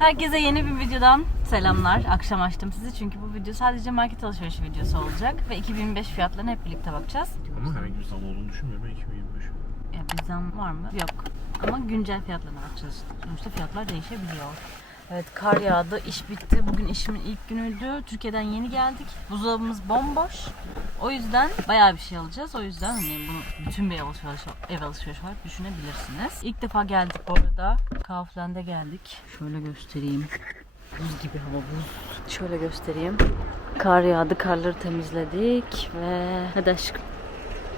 Herkese yeni bir videodan selamlar. Akşam açtım sizi çünkü bu video sadece market alışverişi videosu olacak ve 2025 fiyatlarına hep birlikte bakacağız. Ama herhangi bir zam olduğunu düşünmüyorum ben 2025. Ya bir zam var mı? Yok. Ama güncel fiyatlarına bakacağız. Sonuçta fiyatlar değişebiliyor. Evet kar yağdı, iş bitti. Bugün işimin ilk günüydü. Türkiye'den yeni geldik. Buzdolabımız bomboş. O yüzden bayağı bir şey alacağız. O yüzden hani bunu bütün bir ev alışveriş, ev alışveriş olarak düşünebilirsiniz. İlk defa geldik bu arada. Kaufland'e geldik. Şöyle göstereyim. Buz gibi hava buz. Şöyle göstereyim. Kar yağdı, karları temizledik ve hadi aşkım.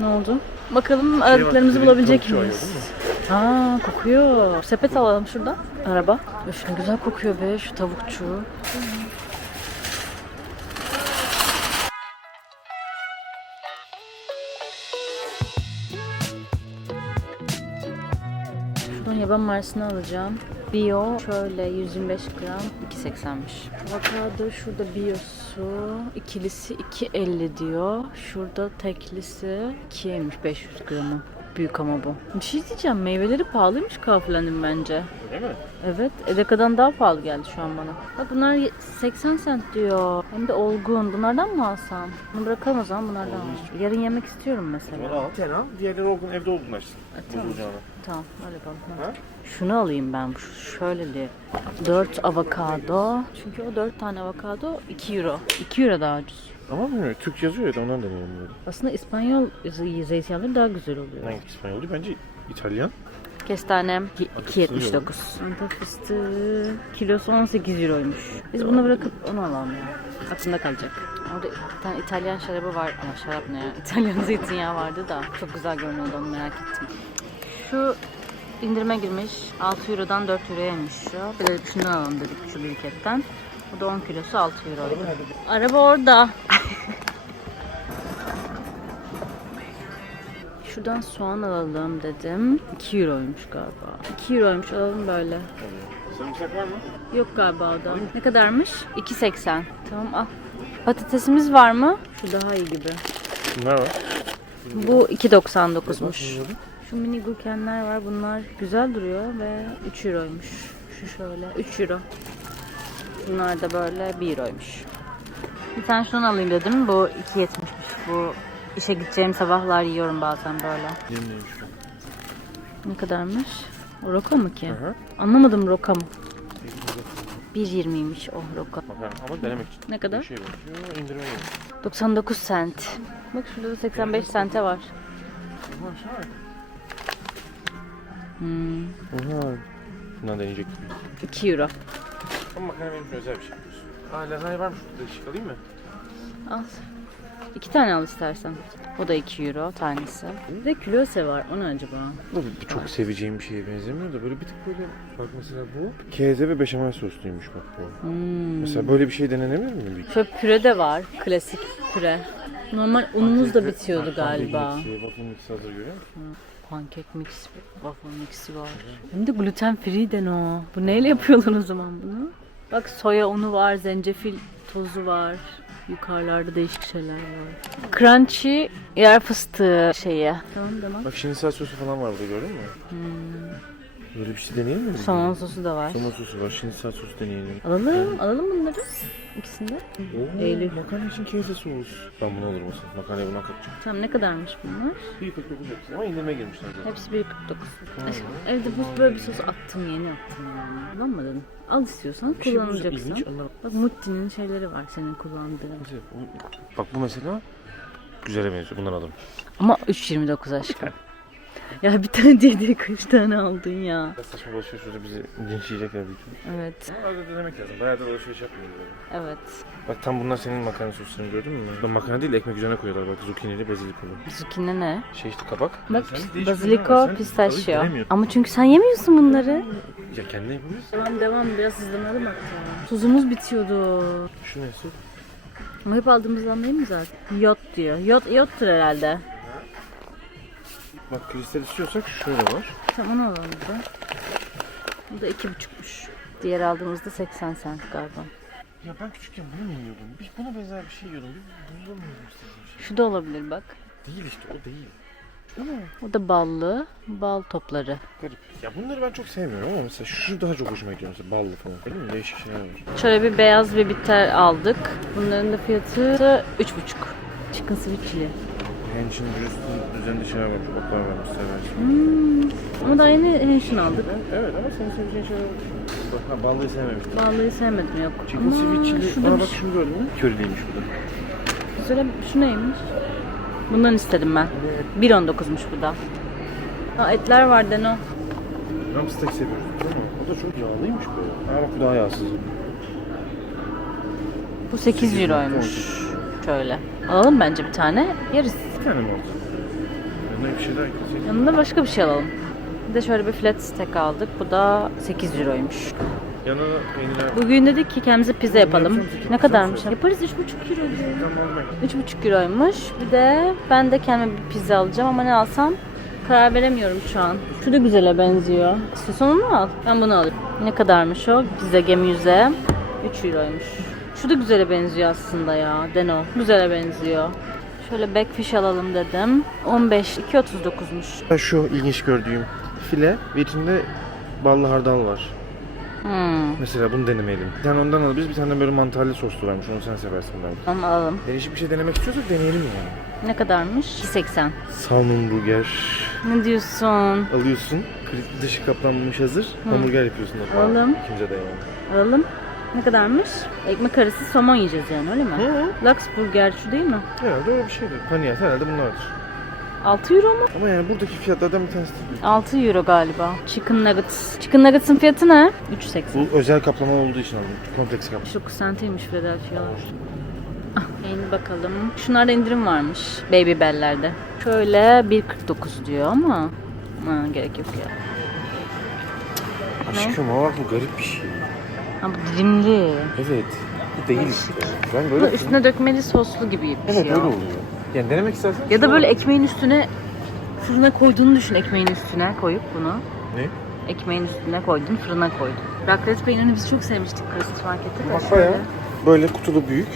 Ne oldu? Bakalım aradıklarımızı direkt bulabilecek miyiz? Aa kokuyor. Sepet alalım şuradan. Araba. Üf ne güzel kokuyor be şu tavukçu. Şuradan yaban mersini alacağım. Bio şöyle 125 gram 2.80'miş. Avokado şurada biosu ikilisi 2.50 diyor. Şurada teklisi 2'ymiş 500 gramı. Büyük ama bu. Bir şey diyeceğim meyveleri pahalıymış Kaufland'ın bence. Öyle mi? Evet, Edeka'dan daha pahalı geldi şu an bana. Bak bunlar ye- 80 cent diyor. Hem de olgun. Bunlardan mı alsam? Bunu bırakalım o zaman bunlardan alalım. Yarın yemek istiyorum mesela. Onu al. Sen al. Diğerleri olgun evde olgunlaşsın. tamam. Bozulacağını. Tamam, öyle yapalım. Ha? Şunu alayım ben. Şu şöyleli. 4 avokado. Çünkü o 4 tane avokado 2 euro. 2 euro daha ucuz. Ama bilmiyorum. Türk yazıyor ya da ondan deneyelim böyle. Aslında İspanyol zeytinyağları daha güzel oluyor. Hangi İspanyolcu? Bence İtalyan. Kestanem y- Adı 2.79. Antep fıstığı kilosu 18 euroymuş. Biz bunu bırakıp onu alalım ya. Aklımda kalacak. Orada bir tane İtalyan şarabı var. Ya şarap ne ya? İtalyan zeytinyağı vardı da. Çok güzel görünüyordu onu merak ettim. Şu indirime girmiş. 6 eurodan 4 euroya inmiş şu. Bir de şundan alalım dedik şu biriketten. Bu da 10 kilosu 6 euro. Araba orada. Şuradan soğan alalım dedim. 2 euroymuş galiba. 2 euroymuş alalım böyle. Sarımsak var mı? Yok galiba o da. Ne kadarmış? 2.80. Tamam al. Patatesimiz var mı? Şu daha iyi gibi. Bunlar var. Bu 2.99'muş. Şu mini gurkenler var. Bunlar güzel duruyor ve 3 euroymuş. Şu şöyle 3 euro. Bunlar da böyle 1 euroymuş. Bir tane şunu alayım dedim. Bu 2.70'miş. Bu işe gideceğim sabahlar yiyorum bazen böyle. Yeminliymiş bu. Ne kadarmış? O roka mı ki? Hı hı. Anlamadım roka mı? 1.20'ymiş o roka. Bakalım ama denemek için. Ne kadar? Bir şey benziyor. İndirme gelin. 99 cent. Bak şurada da 85 sente var. Hmm, Oha. Bundan deneyecek gibi. 2 euro. Ama makarna benim için özel bir şey yapıyorsun. Aa lazanya varmış şurada değişik alayım mı? Al. İki tane al istersen. O da 2 euro tanesi. Bir de külose var. O ne acaba? Bu bir- çok seveceğim bir şeye benzemiyor da böyle bir tık böyle bak mesela bu keze ve beşamel sosluymuş bak bu. Hmm. Mesela böyle bir şey denenebilir mi? Bir Şöyle püre de var. Klasik püre. Normal unumuz da bitiyordu galiba. Waffle mix hazır görüyor musun? Pankek mix, waffle mixi var. Hem de gluten free'den o. Bu neyle yapıyorlar o zaman bunu? Bak soya unu var, zencefil tozu var. Yukarılarda değişik şeyler var. Crunchy yer fıstığı şeyi. Tamam tamam. Bak şimdi sosu falan var burada gördün mü? Böyle bir şey deneyelim mi? Somon sosu da var. Somon sosu var. Şimdi sosu deneyelim. Alalım, alalım bunları. İkisini de. Oo, Eylül. Makarna için keze sos. Ben bunu alırım olsun. Makarnayı buna katacağım. Tamam ne kadarmış bunlar? 1.49 hepsi ama indirime girmişler zaten. Hepsi 1.49. Aşkım, Evde bu böyle bir sos attım yeni attım yani. Kullanmadın. Al istiyorsan Bir şey kullanacaksın. ilginç anlamadım. Bak Mutti'nin şeyleri var senin kullandığın. Bak bu mesela güzele benziyor. Bundan alırım. Ama 3.29 aşkım. ya bir tane diye diye kaç tane aldın ya. Biraz saçma alışveriş şurada bizi linçleyecekler büyük ihtimal. Evet. Ama arada denemek lazım. Bayağı da alışveriş yapmıyoruz böyle. Evet. Bak tam bunlar senin makarna soslarını gördün mü? Ben makarna değil ekmek üzerine koyuyorlar bak zucchini'li bazilikolu. Zucchini ne? Şey işte kabak. Bak Sen değişik bir baziliko, pistachio. denemiyorsun. Ama çünkü sen yemiyorsun bunları. Ya kendine yapabilirsin. Devam devam biraz hızlanalım hatta. Tuzumuz bitiyordu. Şu ne su? Ama hep aldığımızdan değil mi zaten? Yot diyor. Yot, yottur herhalde. Bak kristal istiyorsak şöyle var. Tamam onu alalım da. Bu da iki buçukmuş. Diğer aldığımızda 80 cent galiba. Ya ben küçükken bunu mu yiyordum? Bir buna benzer bir şey yiyordum. Bir bunu mu yiyordum şey? Şu da olabilir bak. Değil işte o değil. O da ballı. Bal topları. Garip. Ya bunları ben çok sevmiyorum ama mesela şu daha çok hoşuma gidiyor mesela ballı falan. Değil mi? Değişik şeyler var. Şöyle bir beyaz bir bitter aldık. Bunların da fiyatı 3,5. Chicken sweet chili. Henshin Juice'un üzerinde şeyler var. Otlar varmış seversin. Hmm. Ama daha yeni henshin aldık. Evet ama senin seveceğin şeyler var. Bak ha ballıyı sevmemiştim. Ballıyı sevmedim yok. Chicken Ama sweet chili. şurada Aa bir bak şunu gördün mü? Körülüymüş bu da. Güzel. Şu neymiş? Bundan istedim ben. 1.19'muş bu da. Ha, etler var Deno. Ram steak seviyoruz değil mi? O da çok yağlıymış böyle. Aa bak bu daha yağsız. Bu 8 euroymuş. Şöyle. Alalım bence bir tane. Yeriz. Bir tane mi oldu? Yanına bir şeyler kesecek. Yanında başka bir şey alalım. Bir de şöyle bir flat steak aldık. Bu da 8 euroymuş. Yanına peynirler. Bugün dedik ki kendimize pizza yapalım. Ne kadarmış? Yaparız 3,5 euro. Almayın. 3,5 euroymuş. Bir de ben de kendime bir pizza alacağım ama ne alsam karar veremiyorum şu an. Şu da güzele benziyor. İstiyorsan onu al. Ben bunu alayım. Ne kadarmış o? Pizza gemi 100'e. 3 euroymuş. Şu da güzele benziyor aslında ya. Deno. Güzele benziyor. Şöyle backfish alalım dedim. 15, 2.39'muş. Ben şu ilginç gördüğüm file ve içinde ballı hardal var. Hmm. Mesela bunu denemeyelim. Bir tane ondan alabiliriz, bir tane böyle mantarlı soslu varmış. Onu sen seversin belki. Tamam alalım. Değişik bir şey denemek istiyorsak deneyelim yani. Ne kadarmış? 2.80. Salmon burger Ne diyorsun? alıyorsun. Dışı kaplanmış hazır. Hamburger yapıyorsun. Alalım. İkinci de yani. Alalım. Ne kadarmış? Ekmek arası somon yiyeceğiz yani öyle mi? Hı. Lux burger şu değil mi? Herhalde öyle bir şeydir. Paniyat herhalde bunlardır. 6 euro mu? Ama yani buradaki fiyatlardan bir tanesi değil. 6 euro galiba. Chicken nuggets. Chicken nuggets'ın fiyatı ne? 3.80. Bu özel kaplama olduğu için aldım. Kompleks kaplama. 9 centiymiş Philadelphia'lar. Ah, yeni bakalım. Şunlarda indirim varmış. Baby Bell'lerde. Şöyle 1.49 diyor ama ha, gerek yok ya. Aşkım ama bak bu garip bir şey. Ha bu dilimli. Evet. Bu değil işte. Ben Bu böyle... üstüne dökmeli soslu gibi bir Evet şey. öyle oluyor. Yani denemek istersen... Ya da böyle ekmeğin üstüne fırına koyduğunu düşün ekmeğin üstüne koyup bunu. Ne? Ekmeğin üstüne koydun, fırına koydun. Raclette peynirini biz çok sevmiştik Klasik Market'te de. Bak bayağı böyle kutulu büyük.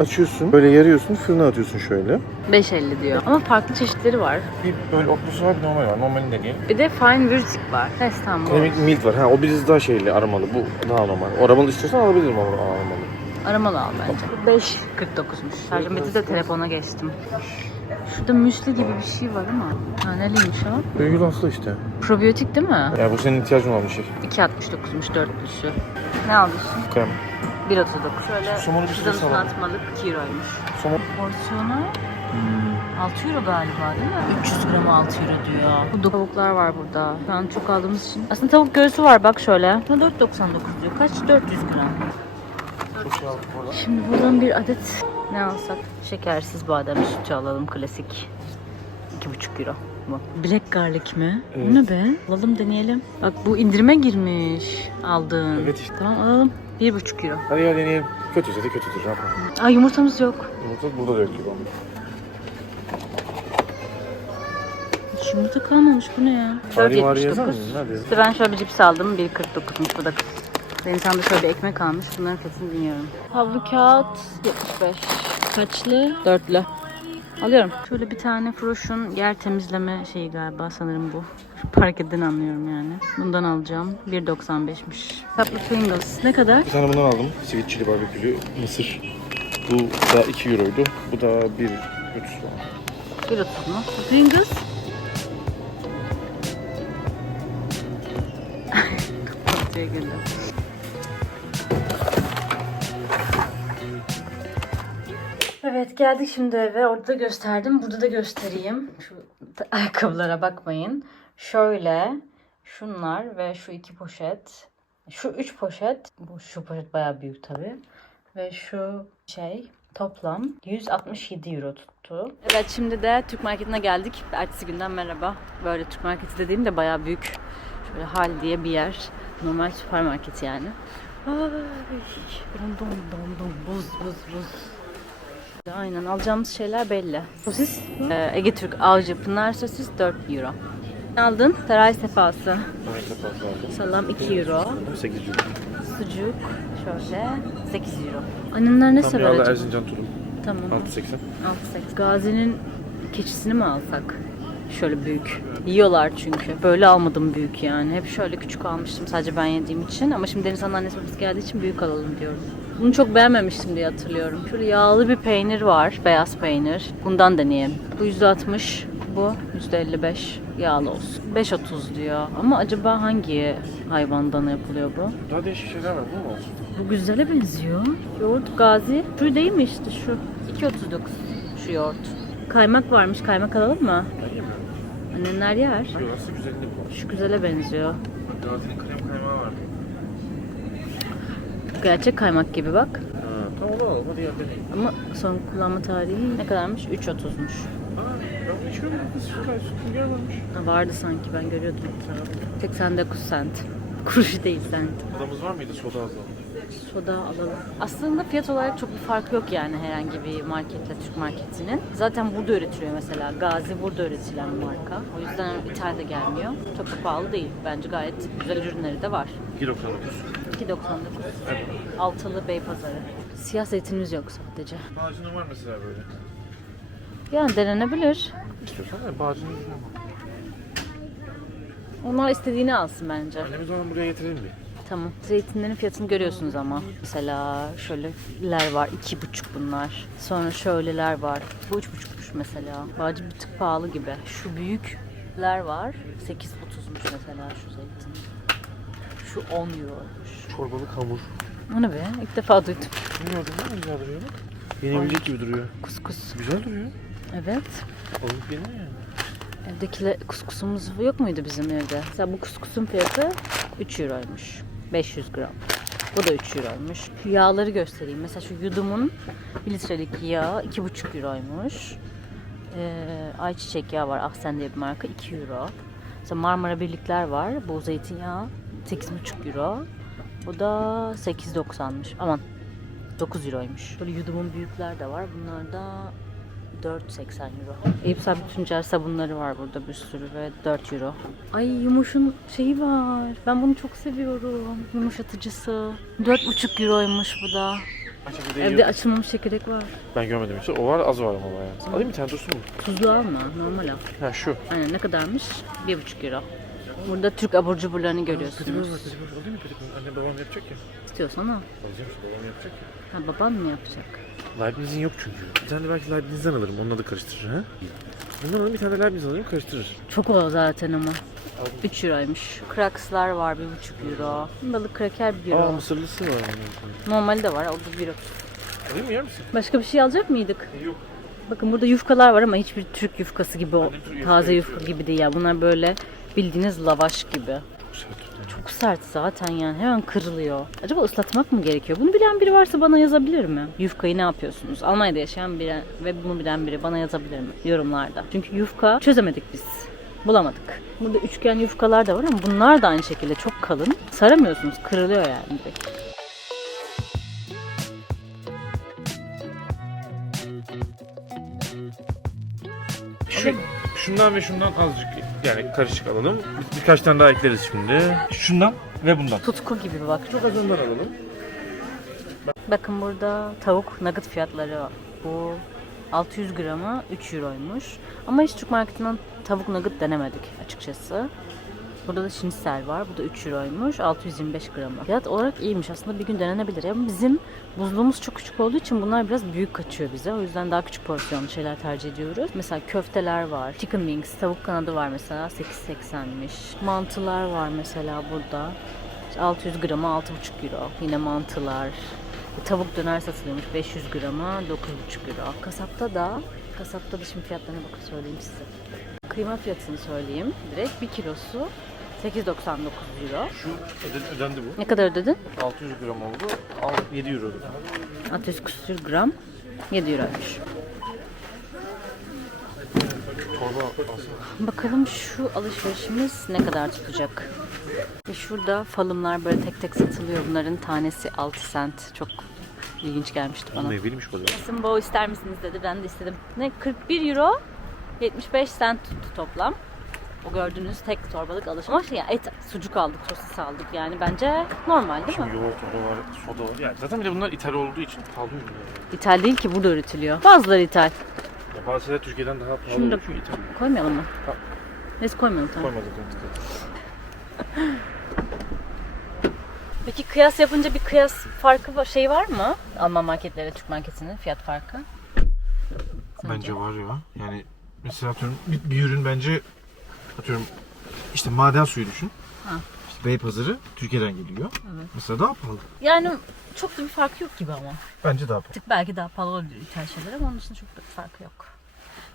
Açıyorsun, böyle yarıyorsun, fırına atıyorsun şöyle. 5.50 diyor. Ama farklı çeşitleri var. Bir böyle otlusu var, bir normal var. Normalini deneyelim. Bir de Fine Würzig var. İstanbul. Kremik mild var. Ha o biraz daha şeyli, aromalı. Bu daha normal. O aromalı istiyorsan alabilirim ama aromalı. Aramalı al bence. 5.49'muş. Şarjım bitti de telefona geçtim. Şurada müsli gibi bir şey var ama. Ha neliymiş o? Böyle yulaflı işte. Probiyotik değil mi? Ya bu senin ihtiyacın olan bir şey. 2.69'muş dörtlüsü. Ne alıyorsun? Krem. 1.39. Şöyle Somonu bir pizzanın süre üstüne salalım. atmalık 2 euroymuş. Somon. Porsiyonu 6 euro galiba değil mi? 300 gram 6 euro diyor. Bu tavuklar var burada. Şu an çok aldığımız için. Aslında tavuk göğsü var bak şöyle. Buna 4.99 diyor. Kaç? 400 gram. Çok şey aldık. Şimdi buradan bir adet ne alsak? Şekersiz badem sütü alalım klasik. 2,5 euro bu. Black garlic mi? Evet. Bu ne be? Alalım deneyelim. Bak bu indirime girmiş aldığın. Evet işte. Tamam alalım. 1,5 euro. Hadi gel deneyelim. Kötüyse de kötüdür. Ne yapalım? Aa yumurtamız yok. Yumurta burada da yok gibi. Hiç yumurta kalmamış bu ne ya? Var 4.79. yazar mısın? Hadi. İşte ben şöyle bir cips aldım. 1.49'muş bu da. Benim de şöyle bir ekmek almış. Bunların fiyatını bilmiyorum. Havlu kağıt 75. Kaçlı? Dörtlü. Alıyorum. Şöyle bir tane Froş'un yer temizleme şeyi galiba sanırım bu. Parketten anlıyorum yani. Bundan alacağım. 1.95'miş. Tatlı Pringles. Ne kadar? Bir tane bundan aldım. Sweet chili barbekülü mısır. Bu da 2 euroydu. Bu da 1.30 falan. 1.30 mu? Pringles. Kapatıyor güldüm. Evet geldik şimdi eve. Orada da gösterdim. Burada da göstereyim. Şu ayakkabılara bakmayın. Şöyle şunlar ve şu iki poşet. Şu üç poşet. Bu şu poşet bayağı büyük tabii. Ve şu şey toplam 167 euro tuttu. Evet şimdi de Türk Marketi'ne geldik. Ertesi günden merhaba. Böyle Türk Marketi dediğim de bayağı büyük. Şöyle hal diye bir yer. Normal süpermarket yani. Ay, dom dom buz buz buz. Aynen alacağımız şeyler belli. Sosis e, Ege Türk Avcı Pınar sosis 4 euro. Ne aldın? Saray sefası. Maalesef fazla aldım. Salam 2 euro. 8 euro. Sucuk şöyle 8 euro. Annemler ne Tam sever acaba? Erzincan turu. Tamam. 6.80. 6 Gazi'nin keçisini mi alsak? Şöyle büyük. Yiyorlar çünkü. Böyle almadım büyük yani. Hep şöyle küçük almıştım sadece ben yediğim için. Ama şimdi Deniz Hanım'ın annesi babası geldiği için büyük alalım diyorum. Bunu çok beğenmemiştim diye hatırlıyorum. Şöyle yağlı bir peynir var. Beyaz peynir. Bundan deneyelim. Bu %60. Bu %55 yağlı olsun. 5.30 diyor. Ama acaba hangi hayvandan yapılıyor bu? Daha değişik şeyler var bu mu olsun? Bu güzele benziyor. Yoğurt gazi. Şu değil mi işte şu? 2.39 şu yoğurt. Kaymak varmış. Kaymak alalım mı? Ben yemiyorum. Annenler yer. Yok aslında güzelliği bu. Şu güzele benziyor. Bak Gazi'nin krem kaymağı var. Gerçek kaymak gibi bak. Ha, tamam alalım hadi gel. Ama son kullanma tarihi ne kadarmış? 3.30'muş. Varmış. Ha, vardı sanki ben görüyordum etrafında. 89 sent. Kuruş değil sent. Adamız var mıydı soda azaldı? Soda alalım. Aslında fiyat olarak çok bir fark yok yani herhangi bir marketle Türk marketinin. Zaten burada üretiliyor mesela. Gazi burada üretilen bir marka. O yüzden İtalya'da gelmiyor. Çok da pahalı değil. Bence gayet güzel ürünleri de var. 2.99. 2.99. Altılı Beypazarı. Siyah zeytinimiz yok sadece. Bağcının var mesela böyle. Yani denenebilir. İstiyorsan da bağcının yüzüne bak. Onlar istediğini alsın bence. Annemiz onu buraya getirelim bir. Tamam. Zeytinlerin fiyatını görüyorsunuz ama. Mesela şöyleler var. iki buçuk bunlar. Sonra şöyleler var. Bu üç buçukmuş mesela. Bağcı bir tık pahalı gibi. Şu büyükler var. 8.30'muş mesela şu zeytin. Şu 10 euroymuş. Çorbalık hamur. O ne be? İlk defa duydum. Bilmiyordum mi? Güzel duruyor bak. Yenebilecek gibi duruyor. Kuskus. Güzel duruyor. Evet. Alıp yenir yani. Evdekile kuskusumuz yok muydu bizim evde? Mesela bu kuskusun fiyatı 3 euroymuş. 500 gram. Bu da 3 euroymuş. Şu yağları göstereyim. Mesela şu yudumun 1 litrelik yağı 2,5 euroymuş. Ee, ayçiçek yağı var. Ahsen diye bir marka 2 euro. Mesela Marmara Birlikler var. Bu zeytinyağı 8,5 euro. Bu da 8.90'mış. Aman 9 euroymuş. Böyle yudumun büyükler de var. Bunlar da 4.80 euro. Eyüp Sabit Tuncer sabunları var burada bir sürü ve 4 euro. Ay yumuşun şeyi var. Ben bunu çok seviyorum. Yumuşatıcısı. 4.5 euroymuş bu da. Evde açılmamış çekirdek var. Ben görmedim işte. O var az var ama bayağı. Alayım bir tane dursun mu? Tuzlu alma, normal al. Ha şu. Aynen ne kadarmış? 1.5 euro. Burada Türk abur cuburlarını görüyorsunuz. Alayım mı petibör? Anne babam yapacak ya. İstiyorsan al. Alacağım işte babam yapacak ya. Ha baban mı yapacak? Leibniz'in yok çünkü. Bir tane de belki Leibniz'den alırım. Onun adı karıştırır ha. Bundan alayım bir tane de Leibniz alayım karıştırır. Çok o zaten ama. Aldım. 3 euroymuş. Krakslar var 1.5 euro. Balık kraker 1 euro. Aa mısırlısı var. onun. Normali de var o da 1 euro. Alayım mı yer misin? Başka bir şey alacak mıydık? Yok. Bakın burada yufkalar var ama hiçbir Türk yufkası gibi o taze yufka gibi değil ya. Bunlar böyle bildiğiniz lavaş gibi. Çok sert tutar. Çok sert zaten yani hemen kırılıyor. Acaba ıslatmak mı gerekiyor? Bunu bilen biri varsa bana yazabilir mi? Yufkayı ne yapıyorsunuz? Almanya'da yaşayan biri ve bunu bilen biri bana yazabilir mi? Yorumlarda. Çünkü yufka çözemedik biz. Bulamadık. Burada üçgen yufkalar da var ama bunlar da aynı şekilde çok kalın. Saramıyorsunuz. Kırılıyor yani direkt. Şu, şundan ve şundan azıcık yani karışık alalım. Bir- birkaç tane daha ekleriz şimdi. Şundan ve bundan. Tutku gibi bak. Çok az ondan alalım. Bakın burada tavuk nugget fiyatları var. Bu 600 gramı 3 euroymuş. Ama hiç Türk marketinden tavuk nugget denemedik açıkçası. Burada da şinisel var. Bu da 3 euroymuş. 625 gramı. Fiyat olarak iyiymiş. Aslında bir gün denenebilir. Ama bizim buzluğumuz çok küçük olduğu için bunlar biraz büyük kaçıyor bize. O yüzden daha küçük porsiyonlu şeyler tercih ediyoruz. Mesela köfteler var. Chicken wings, tavuk kanadı var mesela 8.80'miş. Mantılar var mesela burada. 600 grama 6,5 euro. Yine mantılar. Tavuk döner satılıyormuş 500 grama 9,5 euro. Kasapta da kasapta da şimdi fiyatlarına bakıp söyleyeyim size. Kıyma fiyatını söyleyeyim. Direkt 1 kilosu 8.99 euro. Şu öden, ödendi bu. Ne kadar ödedin? 600 gram oldu. Al 7 euro. 600 küsür gram 7 euroymuş. Torba. Bakalım şu alışverişimiz ne kadar tutacak. Ve şurada falımlar böyle tek tek satılıyor. Bunların tanesi 6 cent. Çok ilginç gelmişti bana. Meyveliymiş bu da. Kesin bow ister misiniz dedi. Ben de istedim. Ne 41 euro 75 cent tuttu toplam. O gördüğünüz tek torbalık alışveriş. Ama şey ya et, sucuk aldık, sosis aldık yani bence normal değil mi? Şimdi yoğurt da var, soda var. Yani zaten bir de bunlar ithal olduğu için pahalı ürünler. İthal değil ki burada üretiliyor. Bazıları ithal. Ya bazı şeyler Türkiye'den daha pahalı. Şunu da oluyor. koymayalım mı? Tamam. Neyse koymayalım tamam. Koymadık artık. Peki kıyas yapınca bir kıyas farkı var, şey var mı? Alman marketleriyle Türk marketinin fiyat farkı. Sence? Bence var ya. Yani mesela atıyorum bir, bir ürün bence atıyorum işte maden suyu düşün. Ha. İşte Beypazarı Türkiye'den geliyor. Evet. Mesela daha pahalı. Yani çok da bir fark yok gibi ama. Bence daha pahalı. Tık belki daha pahalı olabilir ithal şeyler ama onun dışında çok da bir farkı yok.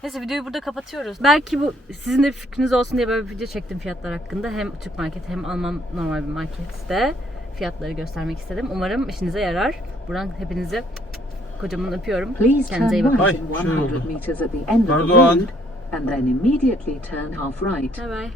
Neyse videoyu burada kapatıyoruz. Belki bu sizin de bir fikriniz olsun diye böyle bir video çektim fiyatlar hakkında. Hem Türk market hem Alman normal bir markette fiyatları göstermek istedim. Umarım işinize yarar. Buradan hepinizi kocaman öpüyorum. Please Kendinize iyi turn bakın. right Ay, şey oldu. 100 meters at the end of the Pardon. road and then immediately turn half right. Bye bye.